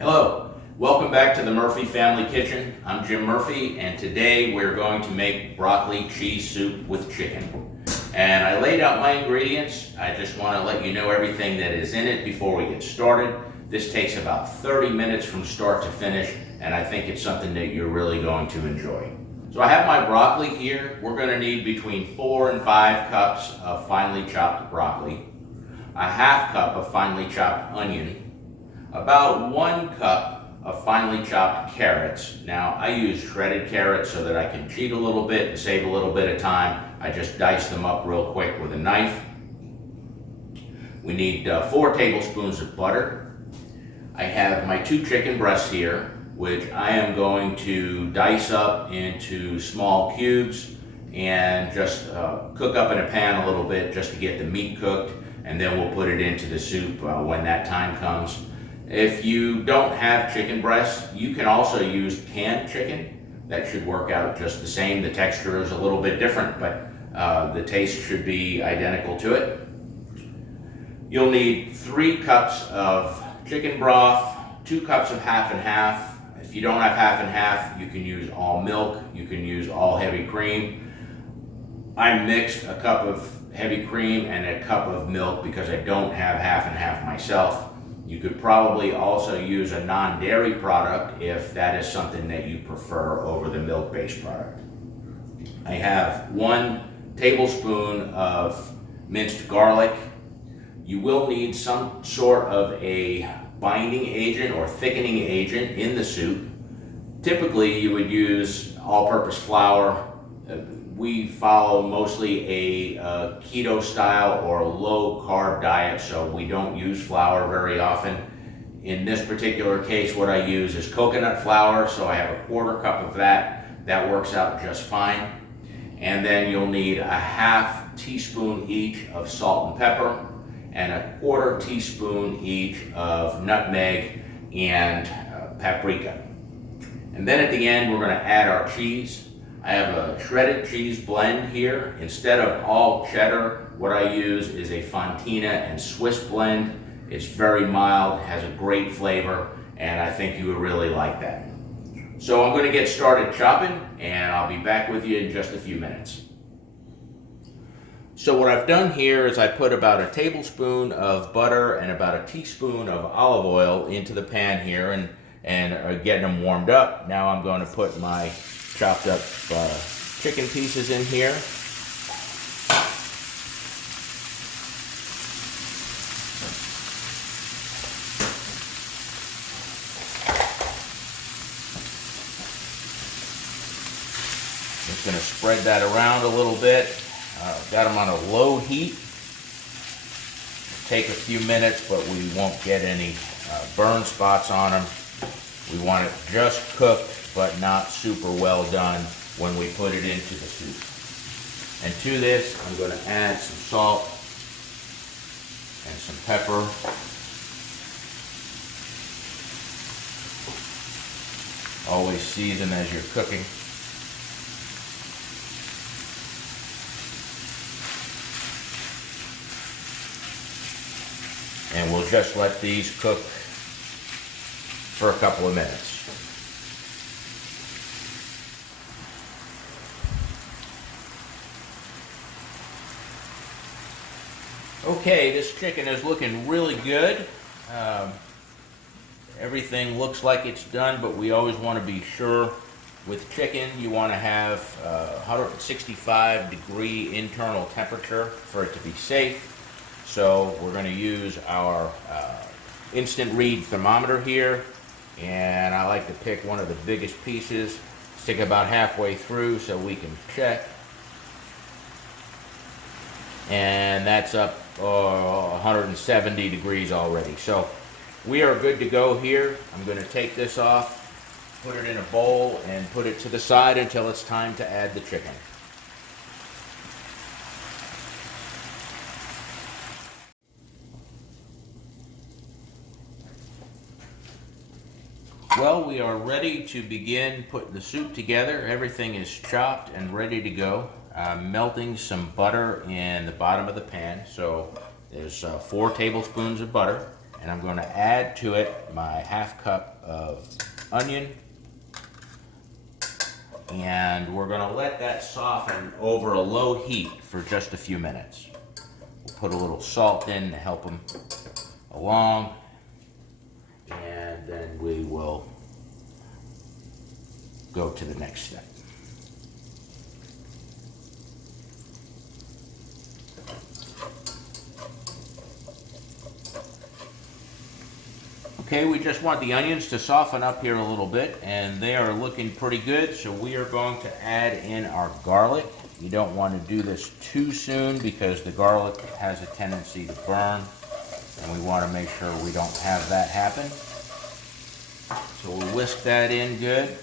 Hello, welcome back to the Murphy Family Kitchen. I'm Jim Murphy, and today we're going to make broccoli cheese soup with chicken. And I laid out my ingredients. I just want to let you know everything that is in it before we get started. This takes about 30 minutes from start to finish, and I think it's something that you're really going to enjoy. So I have my broccoli here. We're going to need between 4 and 5 cups of finely chopped broccoli, a half cup of finely chopped onion, about 1 cup of finely chopped carrots. Now I use shredded carrots so that I can cheat a little bit and save a little bit of time. I just dice them up real quick with a knife. We need 4 tablespoons of butter. I have my 2 chicken breasts here, which I am going to dice up into small cubes and just cook up in a pan a little bit just to get the meat cooked, and then we'll put it into the soup when that time comes. If you don't have chicken breasts, you can also use canned chicken. That should work out just the same. The texture is a little bit different, but the taste should be identical to it. You'll need 3 cups of chicken broth, 2 cups of half and half. If you don't have half and half, you can use all milk, you can use all heavy cream. I mixed a cup of heavy cream and a cup of milk because I don't have half and half myself. You could probably also use a non-dairy product if that is something that you prefer over the milk-based product. I have 1 tablespoon of minced garlic. You will need some sort of a binding agent or thickening agent in the soup. Typically you would use all-purpose flour. We follow mostly a keto style or low carb diet, so we don't use flour very often. In this particular case, what I use is coconut flour, so I have a 1/4 cup of that. That works out just fine. And then you'll need a half teaspoon each of salt and pepper and a 1/4 teaspoon each of nutmeg and paprika. And then at the end, we're going to add our cheese. I have a shredded cheese blend here. Instead of all cheddar, what I use is a Fontina and Swiss blend. It's very mild, has a great flavor, and I think you would really like that. So I'm going to get started chopping, and I'll be back with you in just a few minutes. So what I've done here is I put about a tablespoon of butter and about a teaspoon of olive oil into the pan here and getting them warmed up. Now I'm going to put my chopped up chicken pieces in here. Just going to spread that around a little bit. Got them on a low heat. Take a few minutes, but we won't get any burn spots on them. We want it just cooked, but not super well done when we put it into the soup. And to this, I'm going to add some salt and some pepper. Always season as you're cooking. And we'll just let these cook for a couple of minutes. Okay, this chicken is looking really good. Everything looks like it's done, but we always want to be sure. With chicken, you want to have 165 degree internal temperature for it to be safe. So we're going to use our instant read thermometer here, and I like to pick one of the biggest pieces, stick about halfway through so we can check. And that's up 170 degrees already. So we are good to go here. I'm going to take this off, put it in a bowl, and put it to the side until it's time to add the chicken. Well, we are ready to begin putting the soup together. Everything is chopped and ready to go. Melting some butter in the bottom of the pan. So there's 4 tablespoons of butter. And I'm going to add to it my half cup of onion. And we're going to let that soften over a low heat for just a few minutes. We'll put a little salt in to help them along. And then we will go to the next step. Okay, we just want the onions to soften up here a little bit, and they are looking pretty good, so we are going to add in our garlic. You don't want to do this too soon because the garlic has a tendency to burn, and we want to make sure we don't have that happen. So we'll whisk that in good.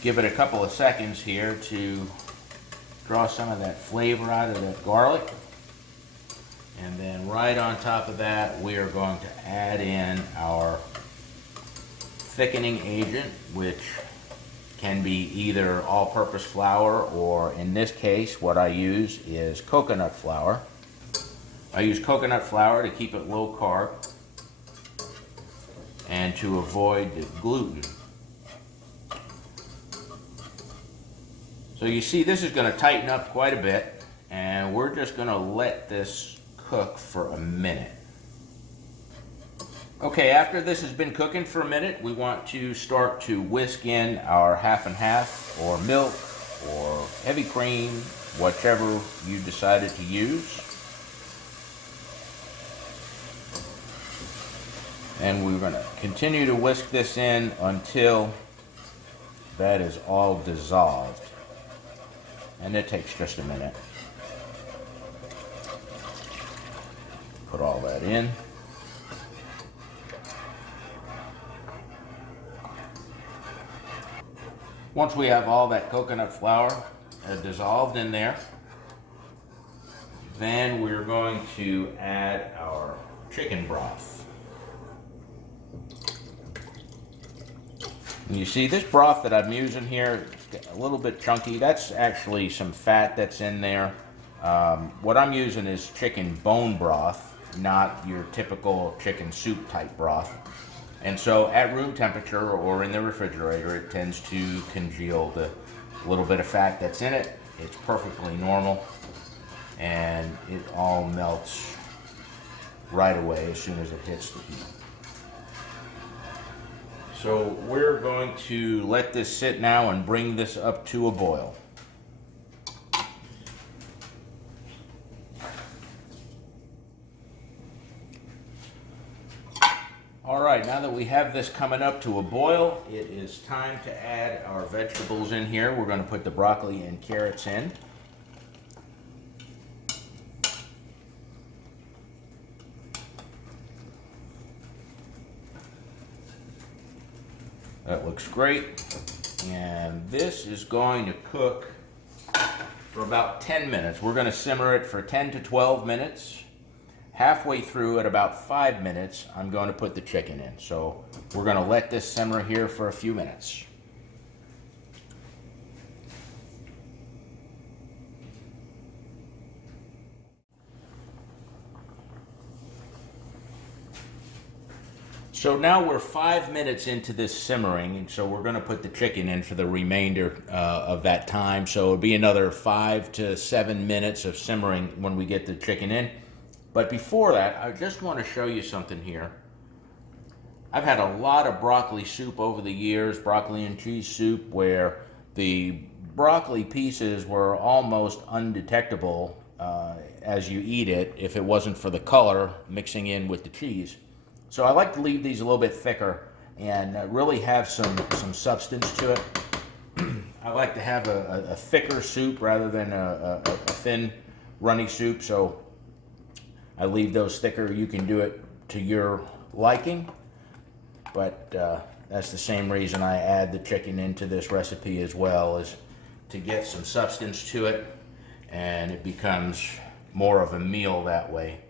Give it a couple of seconds here to draw some of that flavor out of that garlic. And then right on top of that, we are going to add in our thickening agent, which can be either all-purpose flour, or in this case, what I use is coconut flour. I use coconut flour to keep it low carb and to avoid the gluten. So you see, this is going to tighten up quite a bit, and we're just going to let this cook for a minute. Okay, after this has been cooking for a minute, we want to start to whisk in our half and half, or milk, or heavy cream, whichever you decided to use. And we're going to continue to whisk this in until that is all dissolved. And it takes just a minute. Put all that in. Once we have all that coconut flour dissolved in there, then we're going to add our chicken broth. And you see, this broth that I'm using here, a little bit chunky. That's actually some fat that's in there. What I'm using is chicken bone broth, not your typical chicken soup type broth. And so at room temperature or in the refrigerator, it tends to congeal the little bit of fat that's in it. It's perfectly normal, and it all melts right away as soon as it hits the heat. So we're going to let this sit now and bring this up to a boil. All right, now that we have this coming up to a boil, it is time to add our vegetables in here. We're going to put the broccoli and carrots in. That looks great. And this is going to cook for about 10 minutes. We're going to simmer it for 10 to 12 minutes. Halfway through, at about 5 minutes, I'm going to put the chicken in. So we're going to let this simmer here for a few minutes. So now we're 5 minutes into this simmering, and so we're going to put the chicken in for the remainder of that time. So it'll be another 5 to 7 minutes of simmering when we get the chicken in. But before that, I just want to show you something here. I've had a lot of broccoli soup over the years, broccoli and cheese soup, where the broccoli pieces were almost undetectable as you eat it if it wasn't for the color mixing in with the cheese. So I like to leave these a little bit thicker and really have some substance to it. I like to have a thicker soup rather than a thin, runny soup. So I leave those thicker. You can do it to your liking, but that's the same reason I add the chicken into this recipe as well, is to get some substance to it, and it becomes more of a meal that way.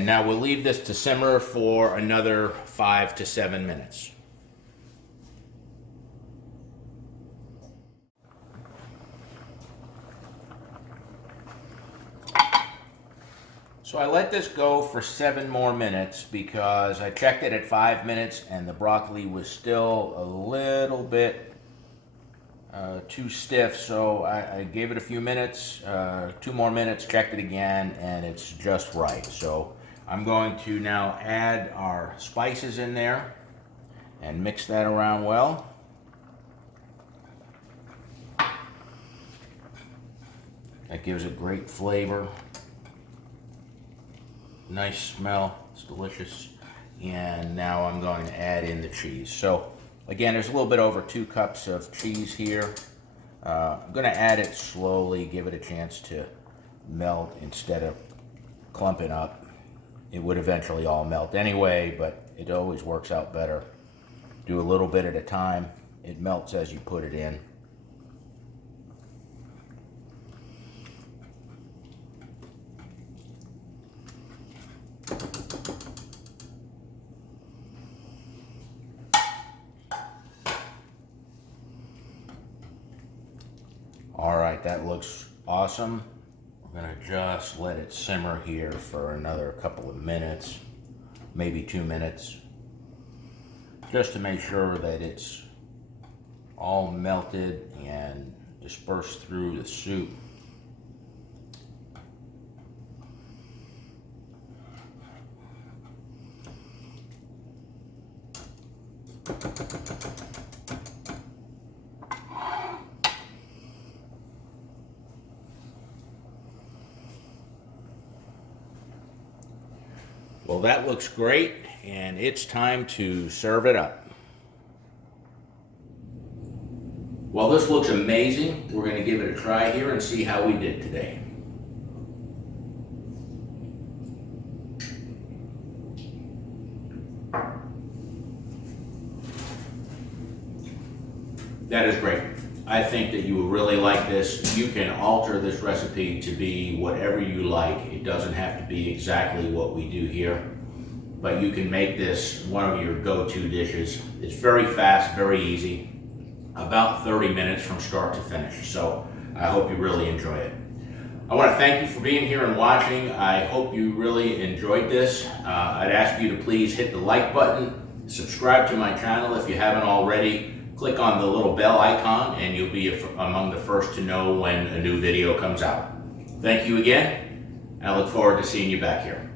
And now we'll leave this to simmer for another 5 to 7 minutes. So I let this go for 7 more minutes because I checked it at 5 minutes and the broccoli was still a little bit too stiff, so I gave it a few minutes, 2 more minutes, checked it again, and it's just right. So I'm going to now add our spices in there and mix that around well. That gives it great flavor. Nice smell, it's delicious. And now I'm going to add in the cheese. So again, there's a little bit over 2 cups of cheese here. I'm going to add it slowly, give it a chance to melt instead of clumping up. It would eventually all melt anyway, but it always works out better. Do a little bit at a time. It melts as you put it in. All right, that looks awesome. We're gonna just let it simmer here for another couple of minutes, maybe 2 minutes, just to make sure that it's all melted and dispersed through the soup. Well, that looks great, and it's time to serve it up. Well, this looks amazing. We're going to give it a try here and see how we did today. That is great. I think that you will really like this. You can alter this recipe to be whatever you like. It doesn't have to be exactly what we do here, but you can make this one of your go-to dishes. It's very fast, very easy, about 30 minutes from start to finish. So I hope you really enjoy it. I want to thank you for being here and watching. I hope you really enjoyed this. I'd ask you to please hit the like button, subscribe to my channel if you haven't already. Click on the little bell icon and you'll be among the first to know when a new video comes out. Thank you again, and I look forward to seeing you back here.